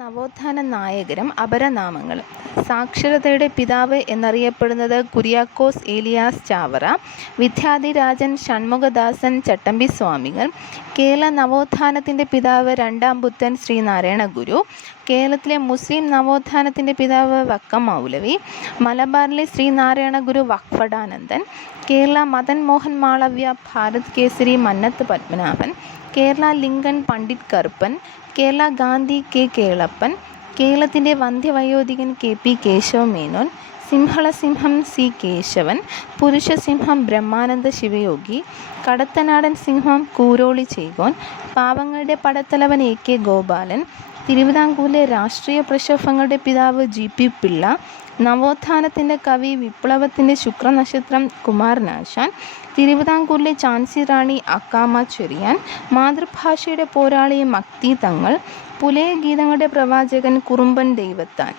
നവോത്ഥാന നായകരും അപരനാമങ്ങളും. സാക്ഷരതയുടെ പിതാവ് എന്നറിയപ്പെടുന്നത് കുര്യാക്കോസ് ഏലിയാസ് ചാവറ, വിദ്യാധിരാജൻ ഷൺമുഖദാസൻ ചട്ടമ്പിസ്വാമികൾ. കേരള നവോത്ഥാനത്തിൻ്റെ പിതാവ് രണ്ടാം പുത്തൻ ശ്രീനാരായണ ഗുരു. കേരളത്തിലെ മുസ്ലിം നവോത്ഥാനത്തിൻ്റെ പിതാവ് വക്കം മൗലവി. മലബാറിലെ ശ്രീനാരായണ ഗുരു വഖഫാനന്ദൻ. കേരള മദൻ മോഹൻ മാളവ്യ, ഭാരത് കേസരി മന്നത്ത് പത്മനാഭൻ. കേരള ലിങ്കൺ പണ്ഡിറ്റ് കറുപ്പൻ. കേരള ഗാന്ധി കെ കേളപ്പൻ. കേരളത്തിൻ്റെ വന്ധ്യവയോധികൻ കെ പി കേശവമേനോൻ. സിംഹളസിംഹം സി കേശവൻ. പുരുഷസിംഹം ബ്രഹ്മാനന്ദ ശിവയോഗി. കടത്തനാടൻ സിംഹം കൂരോളി ചേകോൻ. പാവങ്ങളുടെ പടത്തലവൻ എ കെ ഗോപാലൻ. തിരുവിതാംകൂറിലെ രാഷ്ട്രീയ പ്രക്ഷോഭങ്ങളുടെ പിതാവ് ജി പി പിള്ള. നവോത്ഥാനത്തിൻ്റെ കവി, വിപ്ലവത്തിൻ്റെ ശുക്രനക്ഷത്രം കുമാരനാശാൻ. തിരുവിതാംകൂറിലെ ഝാൻസി റാണി അക്കാമ ചെറിയാൻ. മാതൃഭാഷയുടെ പോരാളി മക്തി തങ്ങൾ. പുലയ ഗീതങ്ങളുടെ പ്രവാചകൻ കുറുമ്പൻ ദൈവത്താൻ.